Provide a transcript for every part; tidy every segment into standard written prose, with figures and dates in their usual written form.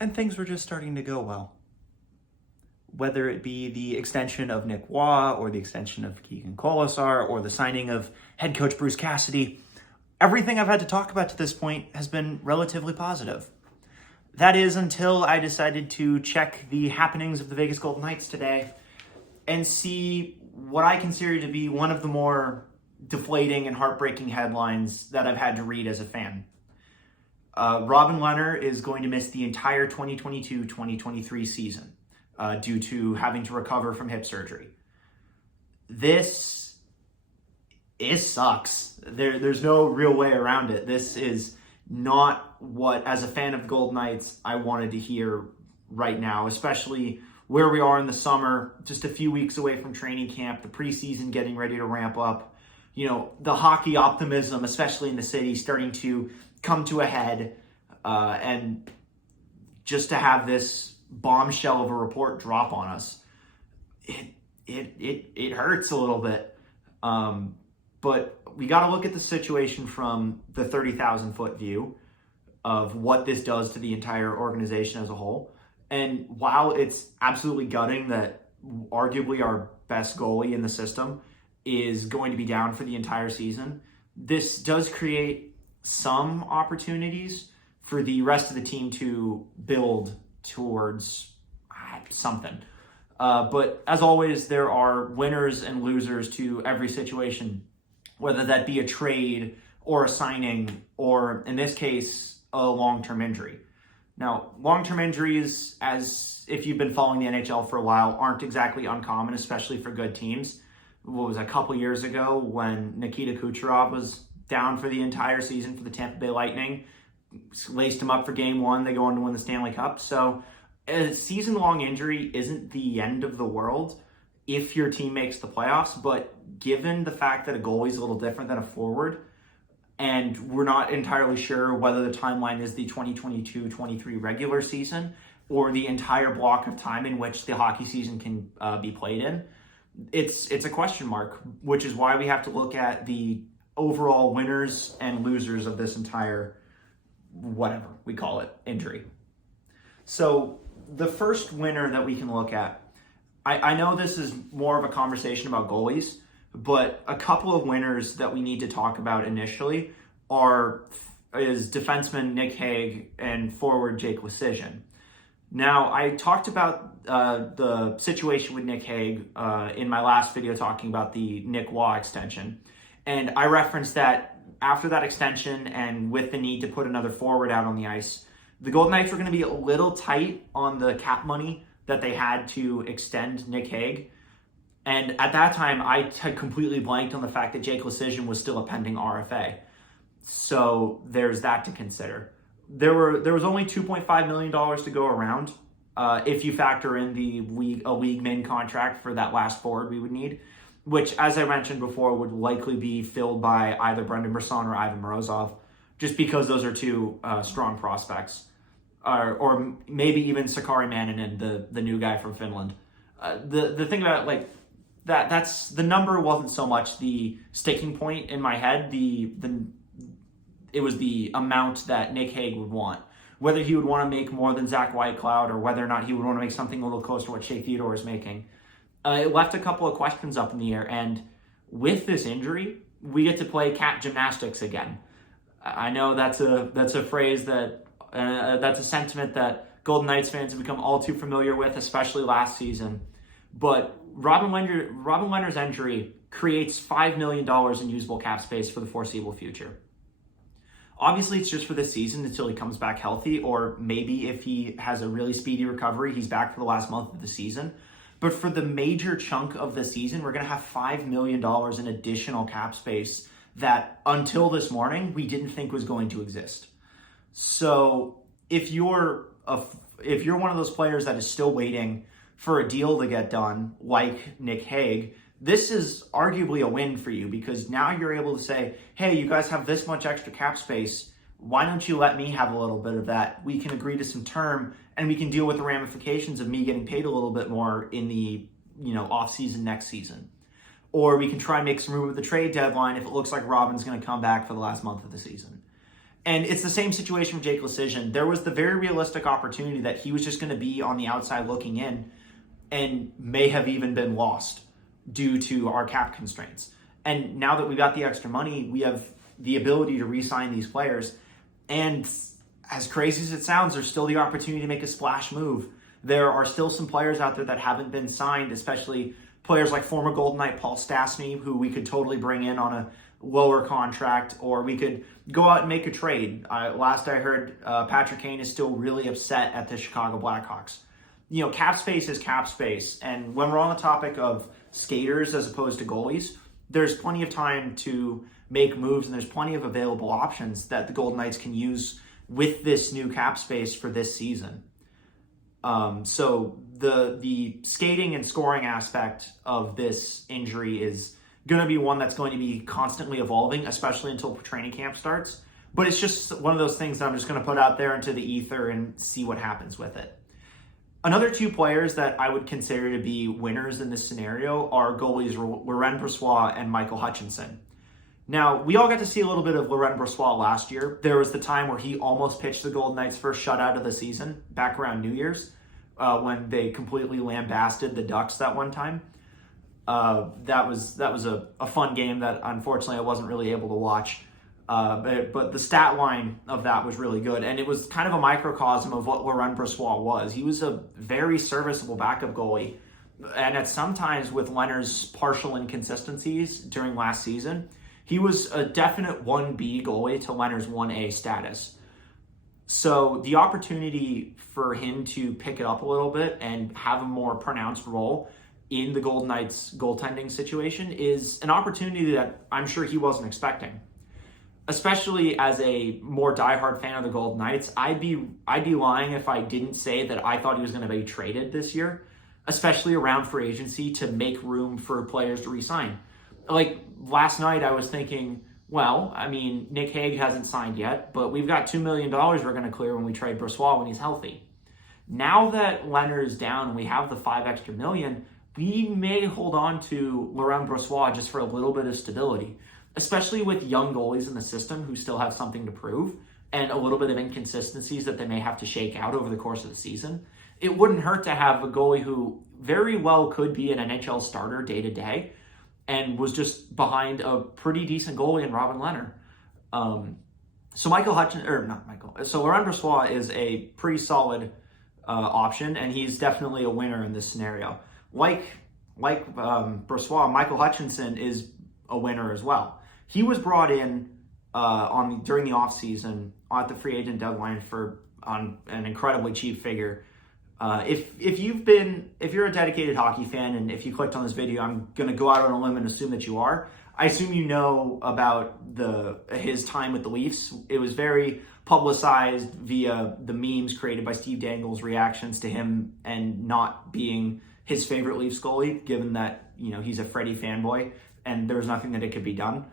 and things were just starting to go well. Whether it be the extension of Nick Waugh or the extension of Keegan Colasar or the signing of head coach Bruce Cassidy, everything I've had to talk about to this point has been relatively positive. That is until I decided to check the happenings of the Vegas Golden Knights today and see what I consider to be one of the more deflating and heartbreaking headlines that I've had to read as a fan. Robin Lehner is going to miss the entire 2022-2023 season due to having to recover from hip surgery. This sucks. There's no real way around it. This is not what, as a fan of the Golden Knights, I wanted to hear right now, especially where we are in the summer, just a few weeks away from training camp, the preseason getting ready to ramp up. You know, the hockey optimism, especially in the city, starting to come to a head, and just to have this bombshell of a report drop on us, it hurts a little bit. But we got to look at the situation from the 30,000-foot view of what this does to the entire organization as a whole. And while it's absolutely gutting that arguably our best goalie in the system is going to be down for the entire season, this does create some opportunities for the rest of the team to build towards something. But as always, there are winners and losers to every situation, whether that be a trade or a signing, or in this case, a long-term injury. Now, long-term injuries, as if you've been following the NHL for a while, aren't exactly uncommon, especially for good teams. What was it, a couple years ago when Nikita Kucherov was down for the entire season for the Tampa Bay Lightning, laced him up for game one, they go on to win the Stanley Cup. So a season-long injury isn't the end of the world if your team makes the playoffs, but given the fact that a goalie is a little different than a forward, and we're not entirely sure whether the timeline is the 2022-23 regular season or the entire block of time in which the hockey season can be played in, it's a question mark, which is why we have to look at the overall winners and losers of this entire, whatever we call it, injury. So the first winner that we can look at, I know this is more of a conversation about goalies, but a couple of winners that we need to talk about initially is defenseman Nick Hague and forward Jake Leschyshyn. Now, I talked about the situation with Nick Hague in my last video talking about the Nick Waugh extension. And I referenced that after that extension and with the need to put another forward out on the ice, the Golden Knights were going to be a little tight on the cap money that they had to extend Nick Hague. And at that time, I had completely blanked on the fact that Jake Leschyshyn was still a pending RFA. So there's that to consider. There was only $2.5 million to go around if you factor in a league min contract for that last forward we would need, which, as I mentioned before, would likely be filled by either Brendan Brisson or Ivan Morozov, just because those are two strong prospects. Or maybe even Sakari Manninen, the new guy from Finland. The thing about that's the number wasn't so much the sticking point in my head. It was the amount that Nick Hague would want. Whether he would want to make more than Zach Whitecloud or whether or not he would want to make something a little closer to what Shea Theodore is making. It left a couple of questions up in the air. And with this injury, we get to play cat gymnastics again. I know that's a phrase that's a sentiment that Golden Knights fans have become all too familiar with, especially last season. But Robin Lehner's injury creates $5 million in usable cap space for the foreseeable future. Obviously, it's just for this season until he comes back healthy, or maybe if he has a really speedy recovery, he's back for the last month of the season. But for the major chunk of the season, we're going to have $5 million in additional cap space that until this morning, we didn't think was going to exist. So if you're one of those players that is still waiting for a deal to get done, like Nick Hague, this is arguably a win for you because now you're able to say, hey, you guys have this much extra cap space. Why don't you let me have a little bit of that? We can agree to some term and we can deal with the ramifications of me getting paid a little bit more in the off season next season. Or we can try and make some room with the trade deadline if it looks like Robin's going to come back for the last month of the season. And it's the same situation with Jake Lecision. There was the very realistic opportunity that he was just going to be on the outside looking in and may have even been lost due to our cap constraints. And now that we got the extra money, we have the ability to re-sign these players. And as crazy as it sounds, there's still the opportunity to make a splash move. There are still some players out there that haven't been signed, especially players like former Golden Knight Paul Stastny, who we could totally bring in on a lower contract, or we could go out and make a trade. Last I heard, Patrick Kane is still really upset at the Chicago Blackhawks. Cap space is cap space. And when we're on the topic of skaters as opposed to goalies, there's plenty of time to make moves, and there's plenty of available options that the Golden Knights can use with this new cap space for this season. So the skating and scoring aspect of this injury is going to be one that's going to be constantly evolving, especially until training camp starts. But it's just one of those things that I'm just going to put out there into the ether and see what happens with it. Another two players that I would consider to be winners in this scenario are goalies Laurent Brossoit and Michael Hutchinson. Now, we all got to see a little bit of Laurent Brossoit last year. There was the time where he almost pitched the Golden Knights' first shutout of the season, back around New Year's, when they completely lambasted the Ducks that one time. That was a fun game that unfortunately I wasn't really able to watch. But the stat line of that was really good. And it was kind of a microcosm of what Laurent Brossoit was. He was a very serviceable backup goalie. And at sometimes with Lehner's partial inconsistencies during last season, he was a definite 1B goalie to Lehner's 1A status. So the opportunity for him to pick it up a little bit and have a more pronounced role in the Golden Knights goaltending situation is an opportunity that I'm sure he wasn't expecting. Especially as a more diehard fan of the Golden Knights, I'd be lying if I didn't say that I thought he was going to be traded this year, especially around free agency to make room for players to re-sign. Like last night I was thinking, well, I mean, Nick Hague hasn't signed yet, but we've got $2 million we're going to clear when we trade Brossoit when he's healthy. Now that Lehner is down and we have the $5 extra million, we may hold on to Laurent Brossoit just for a little bit of stability, especially with young goalies in the system who still have something to prove and a little bit of inconsistencies that they may have to shake out over the course of the season. It wouldn't hurt to have a goalie who very well could be an NHL starter day to day and was just behind a pretty decent goalie in Robin Lehner. So Laurent Brossoit is a pretty solid option, and he's definitely a winner in this scenario. Like Brossoit, Michael Hutchinson is a winner as well. He was brought in during the offseason at the free agent deadline on an incredibly cheap figure. If you're a dedicated hockey fan, and if you clicked on this video, I'm going to go out on a limb and assume that you are. I assume you know about his time with the Leafs. It was very publicized via the memes created by Steve Dangle's reactions to him and not being his favorite Leafs goalie, given that he's a Freddie fanboy and there was nothing that it could be done.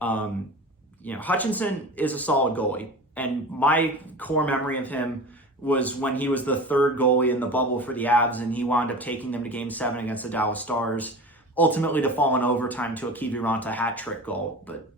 Hutchinson is a solid goalie, and my core memory of him was when he was the third goalie in the bubble for the Avs, and he wound up taking them to Game 7 against the Dallas Stars, ultimately to fall in overtime to a Kiviranta hat trick goal. But,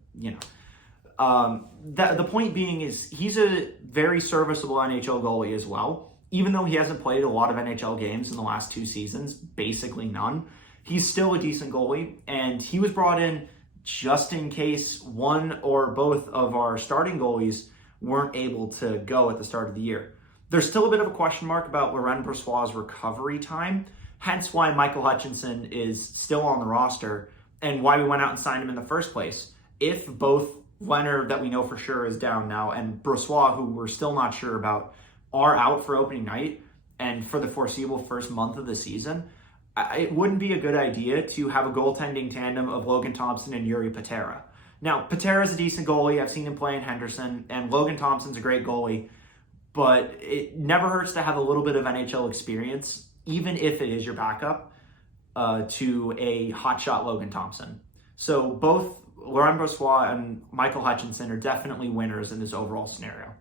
the point being is he's a very serviceable NHL goalie as well. Even though he hasn't played a lot of NHL games in the last 2 seasons, basically none, he's still a decent goalie, and he was brought in just in case one or both of our starting goalies weren't able to go at the start of the year. There's still a bit of a question mark about Laurent Brossoit's recovery time, hence why Michael Hutchinson is still on the roster and why we went out and signed him in the first place. If both Lehner, that we know for sure is down now, and Brossoit, who we're still not sure about, are out for opening night and for the foreseeable first month of the season, it wouldn't be a good idea to have a goaltending tandem of Logan Thompson and Yuri Patera. Now, Patera's a decent goalie. I've seen him play in Henderson, and Logan Thompson's a great goalie, but it never hurts to have a little bit of NHL experience, even if it is your backup, to a hotshot Logan Thompson. So both Laurent Brossoit and Michael Hutchinson are definitely winners in this overall scenario.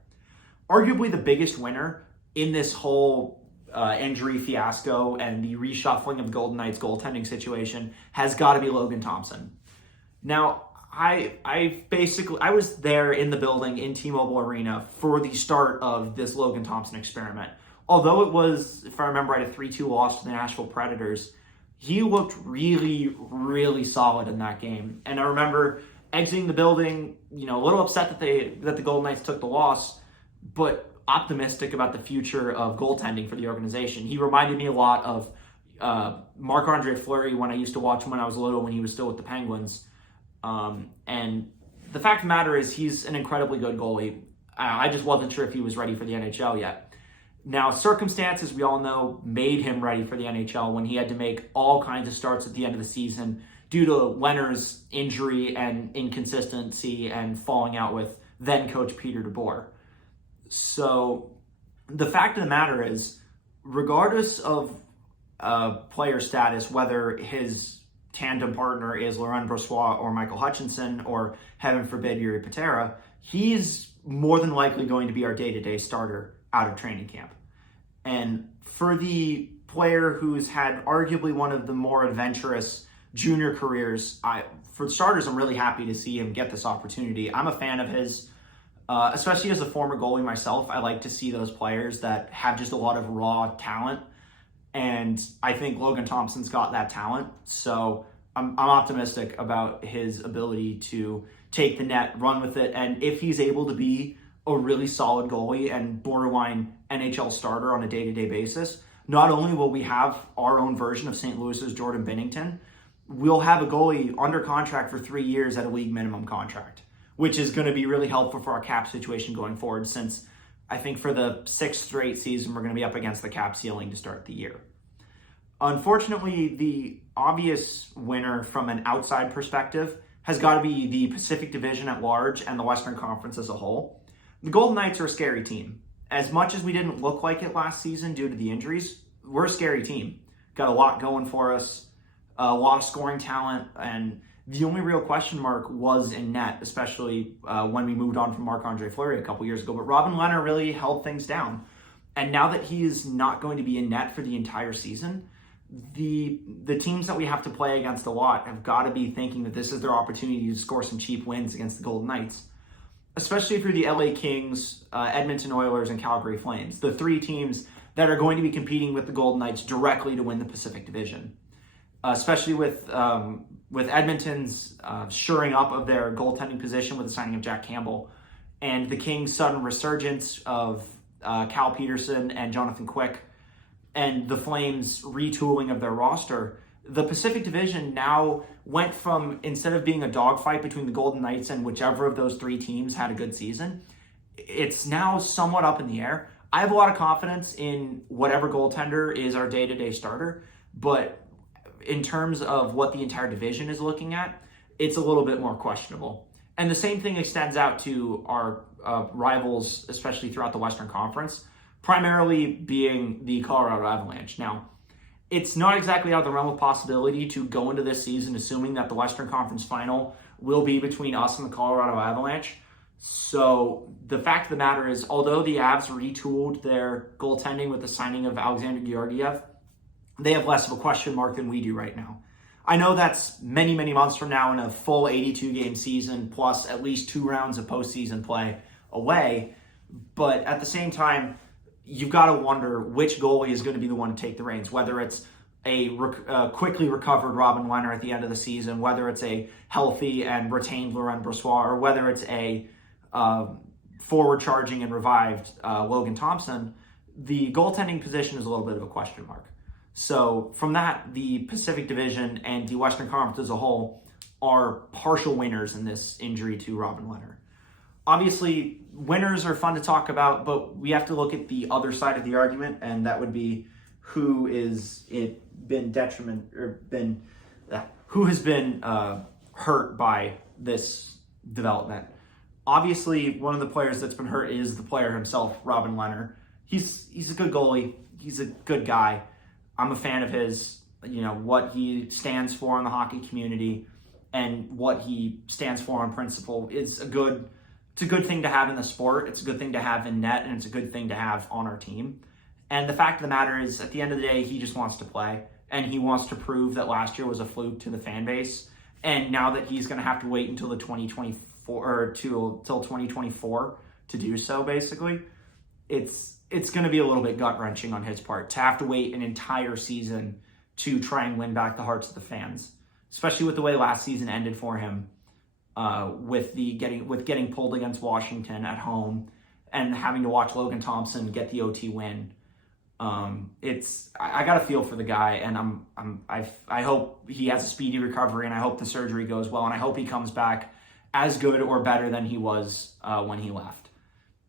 Arguably the biggest winner in this whole injury fiasco and the reshuffling of the Golden Knights goaltending situation has got to be Logan Thompson. Now, I was there in the building in T-Mobile Arena for the start of this Logan Thompson experiment. Although it was, if I remember right, a 3-2 loss to the Nashville Predators, he looked really, really solid in that game. And I remember exiting the building, a little upset that the Golden Knights took the loss, but optimistic about the future of goaltending for the organization. He reminded me a lot of Marc-Andre Fleury when I used to watch him when I was little, when he was still with the Penguins. And the fact of the matter is he's an incredibly good goalie. I just wasn't sure if he was ready for the NHL yet. Now, circumstances, we all know, made him ready for the NHL when he had to make all kinds of starts at the end of the season due to Lehner's injury and inconsistency and falling out with then-coach Peter DeBoer. So the fact of the matter is, regardless of player status, whether his tandem partner is Laurent Brossoit or Michael Hutchinson or, heaven forbid, Yuri Patera, he's more than likely going to be our day-to-day starter out of training camp. And for the player who's had arguably one of the more adventurous junior careers, for starters, I'm really happy to see him get this opportunity. I'm a fan of his, especially as a former goalie myself. I like to see those players that have just a lot of raw talent. And I think Logan Thompson's got that talent. So I'm optimistic about his ability to take the net, run with it. And if he's able to be a really solid goalie and borderline NHL starter on a day-to-day basis, not only will we have our own version of St. Louis's Jordan Binnington, we'll have a goalie under contract for 3 years at a league minimum contract, which is going to be really helpful for our cap situation going forward, since I think for the 6th straight season, we're going to be up against the cap ceiling to start the year. Unfortunately, the obvious winner from an outside perspective has got to be the Pacific Division at large and the Western Conference as a whole. The Golden Knights are a scary team. As much as we didn't look like it last season due to the injuries, we're a scary team. Got a lot going for us, a lot of scoring talent, and the only real question mark was in net, especially when we moved on from Marc-Andre Fleury a couple years ago. But Robin Lehner really held things down. And now that he is not going to be in net for the entire season, the teams that we have to play against a lot have got to be thinking that this is their opportunity to score some cheap wins against the Golden Knights, especially if you're the LA Kings, Edmonton Oilers, and Calgary Flames, the 3 teams that are going to be competing with the Golden Knights directly to win the Pacific Division. Especially with Edmonton's shoring up of their goaltending position with the signing of Jack Campbell, and the Kings' sudden resurgence of Cal Peterson and Jonathan Quick, and the Flames' retooling of their roster. The Pacific Division now went from, instead of being a dogfight between the Golden Knights and whichever of those 3 teams had a good season, it's now somewhat up in the air. I have a lot of confidence in whatever goaltender is our day-to-day starter, but in terms of what the entire division is looking at, it's a little bit more questionable. And the same thing extends out to our rivals, especially throughout the Western Conference, primarily being the Colorado Avalanche. Now, it's not exactly out of the realm of possibility to go into this season assuming that the Western Conference Final will be between us and the Colorado Avalanche. So the fact of the matter is, although the Avs retooled their goaltending with the signing of Alexander Georgiev, they have less of a question mark than we do right now. I know that's many, many months from now in a full 82-game season plus at least 2 rounds of postseason play away, but at the same time, you've got to wonder which goalie is going to be the one to take the reins, whether it's a quickly recovered Robin Lehner at the end of the season, whether it's a healthy and retained Laurent Brossoit, or whether it's a forward-charging and revived Logan Thompson. The goaltending position is a little bit of a question mark. So from that, the Pacific Division and the Western Conference as a whole are partial winners in this injury to Robin Lehner. Obviously, winners are fun to talk about, but we have to look at the other side of the argument, and that would be who has been hurt by this development. Obviously, one of the players that's been hurt is the player himself, Robin Lehner. He's a good goalie. He's a good guy. I'm a fan of his. What he stands for in the hockey community and what he stands for on principle is a good thing to have in the sport. It's a good thing to have in net, and it's a good thing to have on our team. And the fact of the matter is, at the end of the day, he just wants to play, and he wants to prove that last year was a fluke to the fan base. And now that he's going to have to wait until the 2024 or till 2024 to do so, basically, it's going to be a little bit gut-wrenching on his part to have to wait an entire season to try and win back the hearts of the fans, especially with the way last season ended for him, with getting pulled against Washington at home and having to watch Logan Thompson get the OT win. I got a feel for the guy, and I hope he has a speedy recovery, and I hope the surgery goes well, and I hope he comes back as good or better than he was when he left.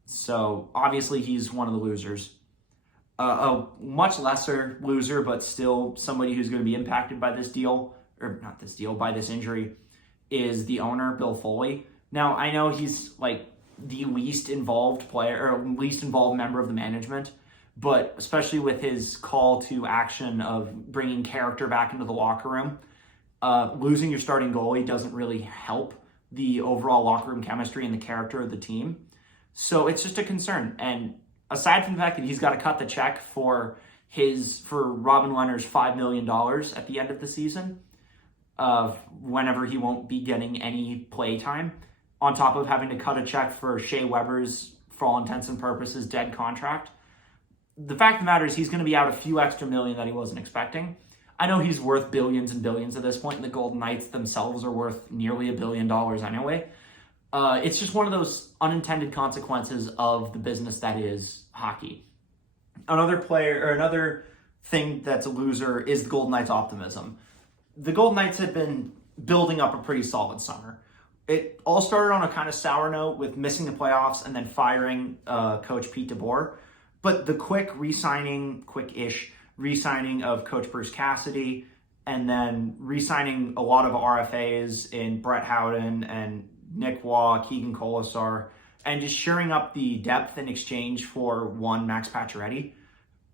So obviously he's one of the losers. A much lesser loser, but still somebody who's going to be impacted by this deal, or not this deal, by this injury, is the owner, Bill Foley. Now, I know he's like the least involved player, or least involved member of the management, but especially with his call to action of bringing character back into the locker room, losing your starting goalie doesn't really help the overall locker room chemistry and the character of the team. So it's just a concern. And aside from the fact that he's got to cut the check for Robin Lehner's $5 million at the end of the season, whenever he won't be getting any play time, on top of having to cut a check for Shea Weber's, for all intents and purposes, dead contract, the fact of the matter is he's going to be out a few extra million that he wasn't expecting. I know he's worth billions and billions at this point, and the Golden Knights themselves are worth nearly $1 billion anyway. It's just one of those unintended consequences of the business that is hockey. Another thing that's a loser is the Golden Knights' optimism. The Golden Knights had been building up a pretty solid summer. It all started on a kind of sour note with missing the playoffs and then firing Coach Pete DeBoer. But the quick-ish re-signing of Coach Bruce Cassidy, and then re-signing a lot of RFAs in Brett Howden and Nick Waugh, Keegan Colasar, and just shoring up the depth in exchange for one Max Pacioretty.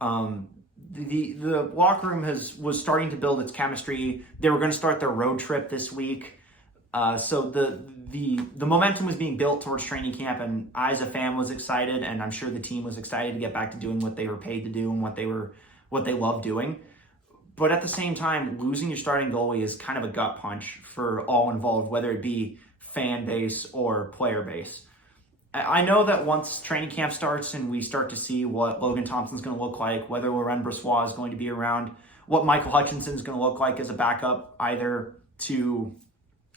The locker room was starting to build its chemistry. They were going to start their road trip this week. So the momentum was being built towards training camp, and I as a fan was excited, and I'm sure the team was excited to get back to doing what they were paid to do and what they love doing. But at the same time, losing your starting goalie is kind of a gut punch for all involved, whether it be fan base or player base. I know that once training camp starts and we start to see what Logan Thompson's going to look like, whether Laurent Brossoit is going to be around, what Michael Hutchinson's going to look like as a backup either to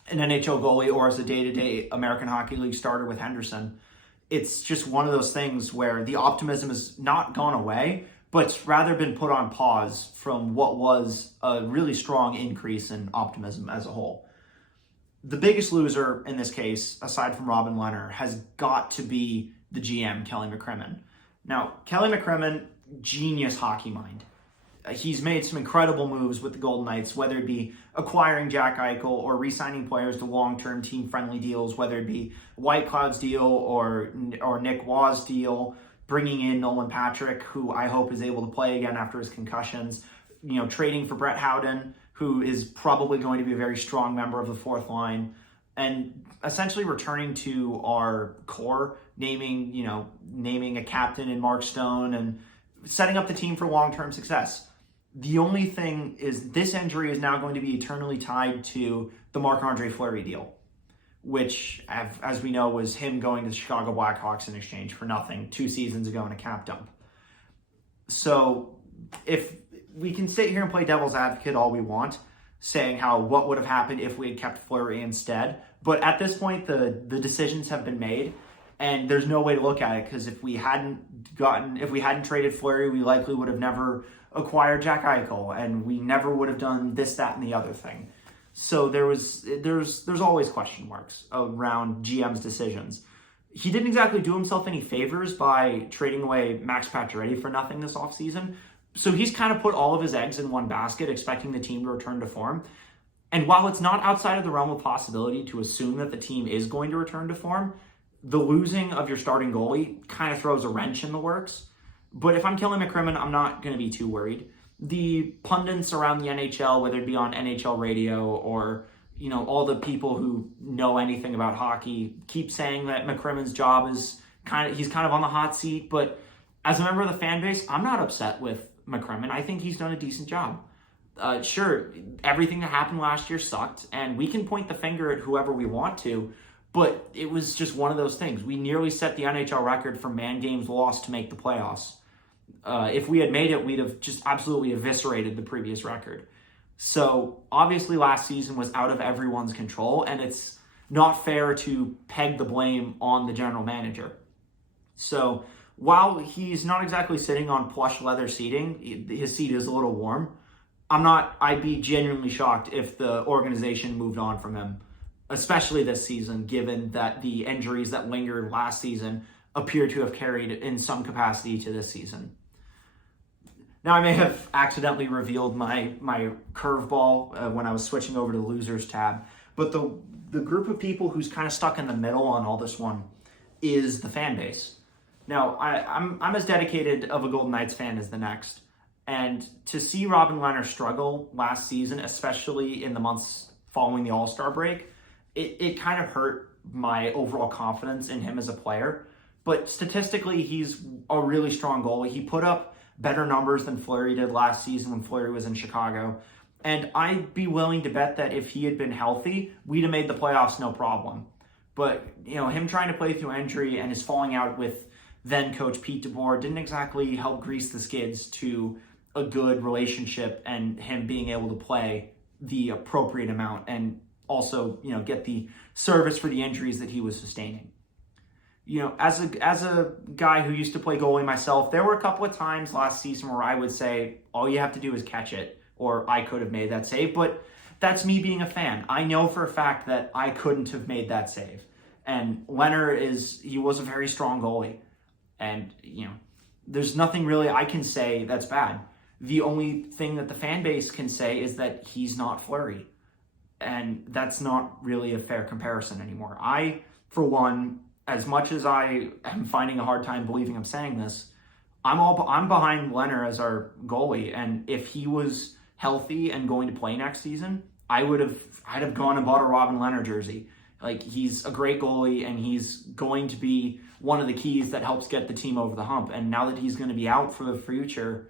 an NHL goalie or as a day-to-day American Hockey League starter with Henderson. It's just one of those things where the optimism has not gone away, but it's rather been put on pause from what was a really strong increase in optimism as a whole. The biggest loser in this case, aside from Robin Lehner, has got to be the GM, Kelly McCrimmon. Now, Kelly McCrimmon, genius hockey mind. He's made some incredible moves with the Golden Knights, whether it be acquiring Jack Eichel or re-signing players to long-term team-friendly deals, whether it be White Cloud's deal or Nick Waugh's deal, bringing in Nolan Patrick, who I hope is able to play again after his concussions, trading for Brett Howden, who is probably going to be a very strong member of the fourth line, and essentially returning to our core, naming a captain in Mark Stone and setting up the team for long-term success. The only thing is this injury is now going to be eternally tied to the Marc-Andre Fleury deal, which, as we know, was him going to the Chicago Blackhawks in exchange for nothing 2 seasons ago in a cap dump. So if we can sit here and play devil's advocate all we want, saying what would have happened if we had kept Fleury instead, but at this point the decisions have been made, and there's no way to look at it, because if we hadn't traded Fleury, we likely would have never acquired Jack Eichel, and we never would have done this, that, and the other thing. So there's always question marks around GM's decisions. He didn't exactly do himself any favors by trading away Max Pacioretty for nothing this offseason. So he's kind of put all of his eggs in one basket, expecting the team to return to form. And while it's not outside of the realm of possibility to assume that the team is going to return to form, the losing of your starting goalie kind of throws a wrench in the works. But if I'm Kelly McCrimmon, I'm not going to be too worried. The pundits around the NHL, whether it be on NHL radio or all the people who know anything about hockey, keep saying that McCrimmon's job is he's kind of on the hot seat. But as a member of the fan base, I'm not upset with McCrimmon. I think he's done a decent job. Sure, everything that happened last year sucked, and we can point the finger at whoever we want to, but it was just one of those things. We nearly set the NHL record for man games lost to make the playoffs. If we had made it, we'd have just absolutely eviscerated the previous record. So obviously last season was out of everyone's control, and it's not fair to peg the blame on the general manager. So while he's not exactly sitting on plush leather seating, his seat is a little warm. I'd be genuinely shocked if the organization moved on from him, especially this season, given that the injuries that lingered last season appear to have carried in some capacity to this season. Now, I may have accidentally revealed my curveball when I was switching over to the losers tab, but the group of people who's kind of stuck in the middle on all this one is the fan base. Now, I'm as dedicated of a Golden Knights fan as the next, and to see Robin Lehner struggle last season, especially in the months following the All-Star break, it kind of hurt my overall confidence in him as a player. But statistically, he's a really strong goalie. He put up better numbers than Fleury did last season when Fleury was in Chicago. And I'd be willing to bet that if he had been healthy, we'd have made the playoffs no problem. But, him trying to play through injury and his falling out with then coach Pete DeBoer didn't exactly help grease the skids to a good relationship and him being able to play the appropriate amount and also, get the service for the injuries that he was sustaining. As a guy who used to play goalie myself, there were a couple of times last season where I would say, all you have to do is catch it, or I could have made that save, but that's me being a fan. I know for a fact that I couldn't have made that save. And Lehner he was a very strong goalie. And, there's nothing really I can say that's bad. The only thing that the fan base can say is that he's not Fleury. And that's not really a fair comparison anymore. I, for one, as much as I am finding a hard time believing I'm saying this, I'm behind Lehner as our goalie, and if he was healthy and going to play next season, I'd have gone and bought a Robin Lehner jersey. Like, he's a great goalie, and he's going to be one of the keys that helps get the team over the hump. And now that he's going to be out for the future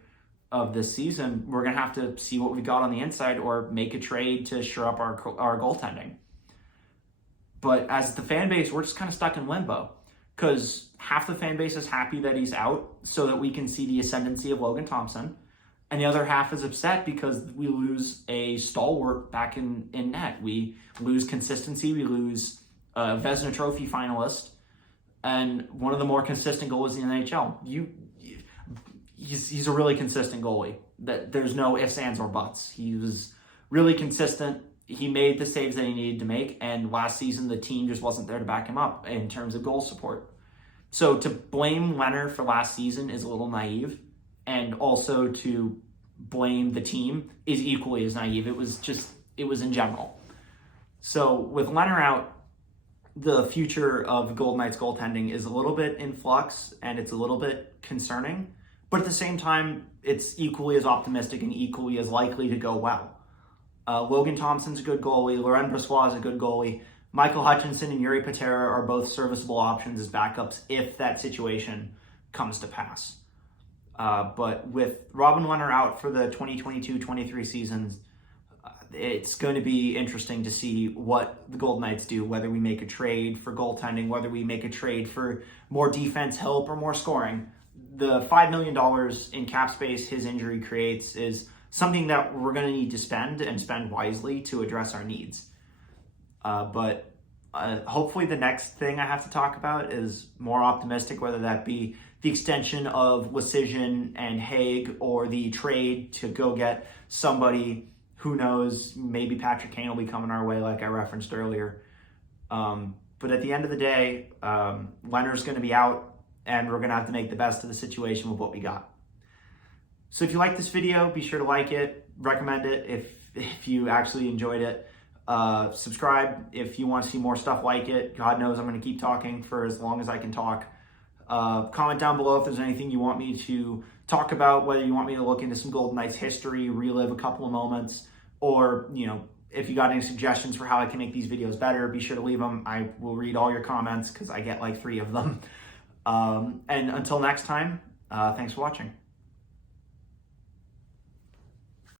of this season, we're going to have to see what we got on the inside or make a trade to shore up our goaltending. But as the fan base, we're just kind of stuck in limbo because half the fan base is happy that he's out so that we can see the ascendancy of Logan Thompson. And the other half is upset because we lose a stalwart back in net. We lose consistency. We lose a Vezina Trophy finalist and one of the more consistent goalies in the NHL. He's a really consistent goalie. There's no ifs, ands, or buts. He was really consistent. He made the saves that he needed to make, and last season the team just wasn't there to back him up in terms of goal support. So to blame Lehner for last season is a little naive, and also to blame the team is equally as naive. It was in general. So with Lehner out, the future of Golden Knights goaltending is a little bit in flux, and it's a little bit concerning, but at the same time, it's equally as optimistic and equally as likely to go well. Logan Thompson's a good goalie. Laurent Brossoit is a good goalie. Michael Hutchinson and Yuri Patera are both serviceable options as backups if that situation comes to pass. But with Robin Lehner out for the 2022-23 seasons, it's going to be interesting to see what the Golden Knights do, whether we make a trade for goaltending, whether we make a trade for more defense help or more scoring. The $5 million in cap space his injury creates is something that we're going to need to spend wisely to address our needs. But hopefully the next thing I have to talk about is more optimistic, whether that be the extension of Lecision and Haig or the trade to go get somebody, who knows, maybe Patrick Kane will be coming our way like I referenced earlier. But at the end of the day, Lehner's going to be out and we're going to have to make the best of the situation with what we got. So if you like this video, be sure to like it, recommend it if you actually enjoyed it. Subscribe if you want to see more stuff like it. God knows I'm going to keep talking for as long as I can talk. Comment down below if there's anything you want me to talk about, whether you want me to look into some Golden Knights history, relive a couple of moments, or, if you got any suggestions for how I can make these videos better, be sure to leave them. I will read all your comments because I get like 3 of them. And until next time, thanks for watching.